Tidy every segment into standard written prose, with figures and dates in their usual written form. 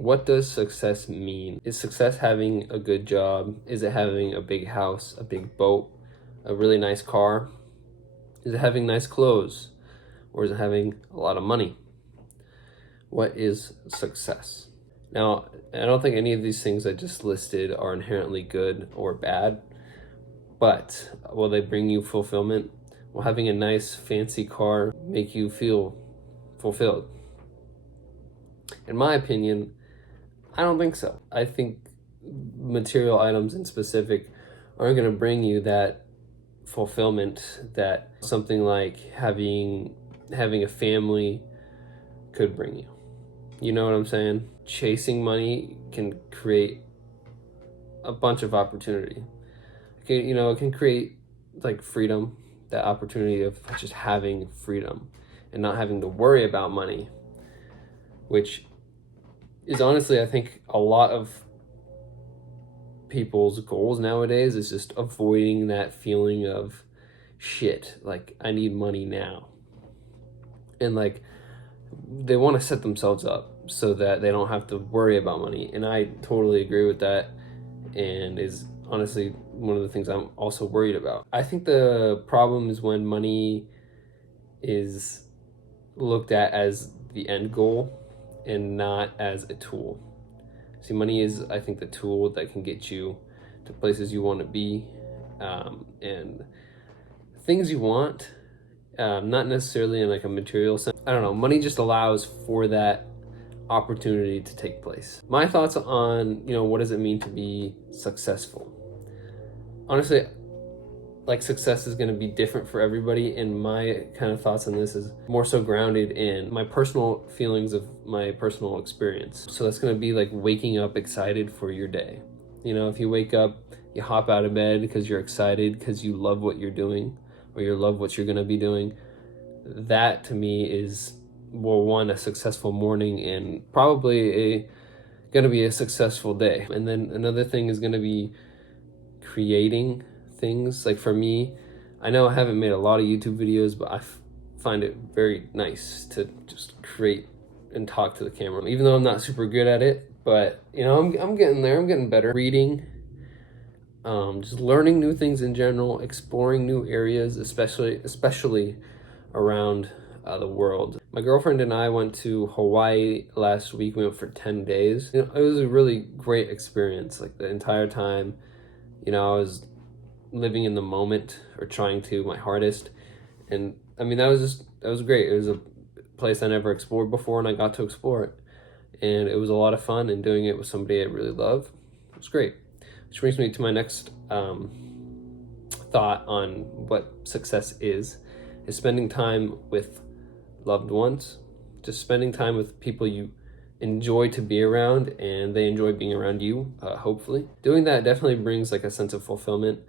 What does success mean? Is success having a good job? Is it having a big house, a big boat, a really nice car? Is it having nice clothes? Or is it having a lot of money? What is success? Now, I don't think any of these things I just listed are inherently good or bad, but will they bring you fulfillment? Will having a nice fancy car make you feel fulfilled? In my opinion, I don't think so. I think material items in specific aren't going to bring you that fulfillment that something like having a family could bring you. You know what I'm saying? Chasing money can create a bunch of opportunity. It can create like freedom, that opportunity of just having freedom and not having to worry about money, which is honestly, I think, a lot of people's goals nowadays is just avoiding that feeling of shit, like I need money now. And like they want to set themselves up so that they don't have to worry about money. And I totally agree with that, and is honestly one of the things I'm also worried about. I think the problem is when money is looked at as the end goal and not as a tool. See, money is, I think, the tool that can get you to places you want to be, and things you want, not necessarily in like a material sense. I don't know, money just allows for that opportunity to take place. My thoughts on, what does it mean to be successful? Honestly, like success is going to be different for everybody, and my kind of thoughts on this is more so grounded in my personal feelings of my personal experience. So that's going to be like waking up excited for your day. If you wake up, you hop out of bed because you're excited because you love what you're doing, or you love what you're going to be doing. That to me is, well, one, a successful morning, and probably going to be a successful day. And then another thing is going to be creating things. Like for me, I know I haven't made a lot of YouTube videos, but I find it very nice to just create and talk to the camera, even though I'm not super good at it. But I'm getting there. I'm getting better. Reading, just learning new things in general, exploring new areas, especially around the world. My girlfriend and I went to Hawaii last week. We went for 10 days. It was a really great experience. Like the entire time, I was living in the moment, or trying to my hardest. And I mean, that was great. It was a place I never explored before, and I got to explore it. And it was a lot of fun, and doing it with somebody I really love. It was great. Which brings me to my next thought on what success is spending time with loved ones, just spending time with people you enjoy to be around and they enjoy being around you, hopefully. Doing that definitely brings like a sense of fulfillment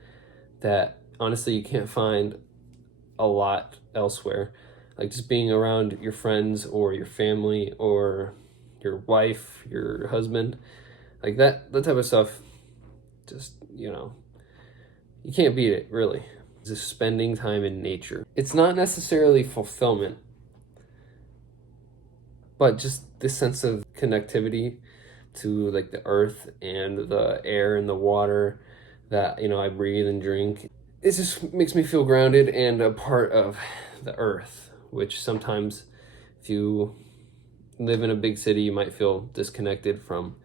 that honestly you can't find a lot elsewhere. Like just being around your friends or your family or your wife, your husband, like that type of stuff, just, you can't beat it, really. Just spending time in nature. It's not necessarily fulfillment, but just this sense of connectivity to like the earth and the air and the water that I breathe and drink. It just makes me feel grounded and a part of the earth, which sometimes if you live in a big city you might feel disconnected from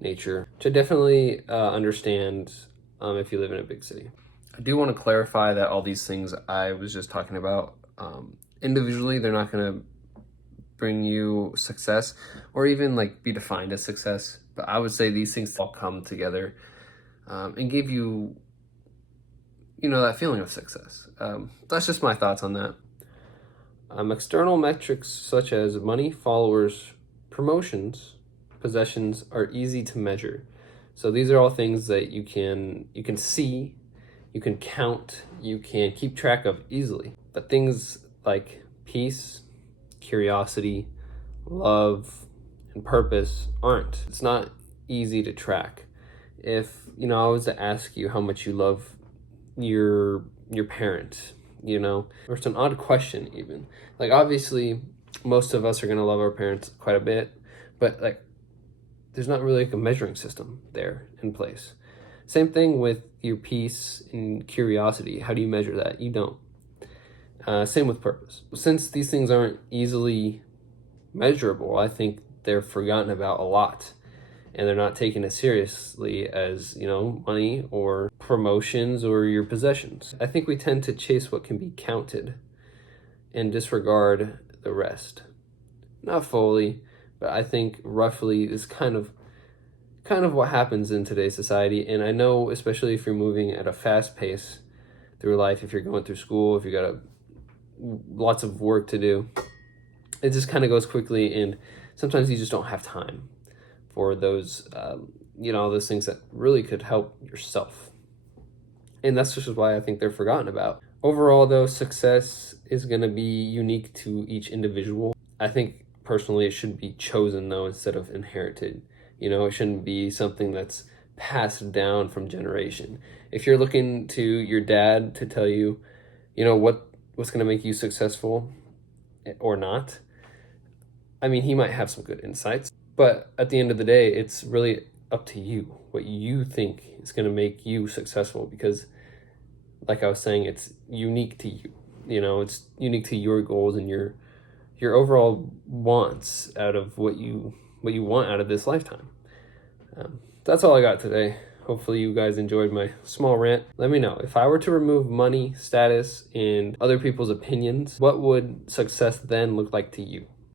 nature, which I definitely understand if you live in a big city. I do want to clarify that all these things I was just talking about, individually, they're not going to bring you success or even like be defined as success. But I would say these things all come together and give you, that feeling of success. That's just my thoughts on that. External metrics such as money, followers, promotions, possessions are easy to measure. So these are all things that you can see, you can count, you can keep track of easily. But things like peace, curiosity, love, and purpose aren't. It's not easy to track. If, I was to ask you how much you love your parent, or it's an odd question even. Like obviously most of us are going to love our parents quite a bit, but like there's not really like a measuring system there in place. Same thing with your peace and curiosity. How do you measure that? You don't. Same with purpose. Since these things aren't easily measurable, I think they're forgotten about a lot, and they're not taken as seriously as, money or promotions or your possessions. I think we tend to chase what can be counted and disregard the rest. Not fully, but I think roughly is kind of what happens in today's society. And I know, especially if you're moving at a fast pace through life, if you're going through school, if you got lots of work to do, it just kind of goes quickly, and sometimes you just don't have time for those those things that really could help yourself. And that's just why I think they're forgotten about. Overall, though, success is going to be unique to each individual. I think personally it should be chosen, though, instead of inherited. It shouldn't be something that's passed down from generation. If you're looking to your dad to tell you, what's going to make you successful or not, I mean, he might have some good insights, but at the end of the day, it's really up to you, what you think is going to make you successful, because like I was saying, it's unique to you. It's unique to your goals and your overall wants out of what you want out of this lifetime. That's all I got today. Hopefully you guys enjoyed my small rant. Let me know, if I were to remove money, status, and other people's opinions, what would success then look like to you?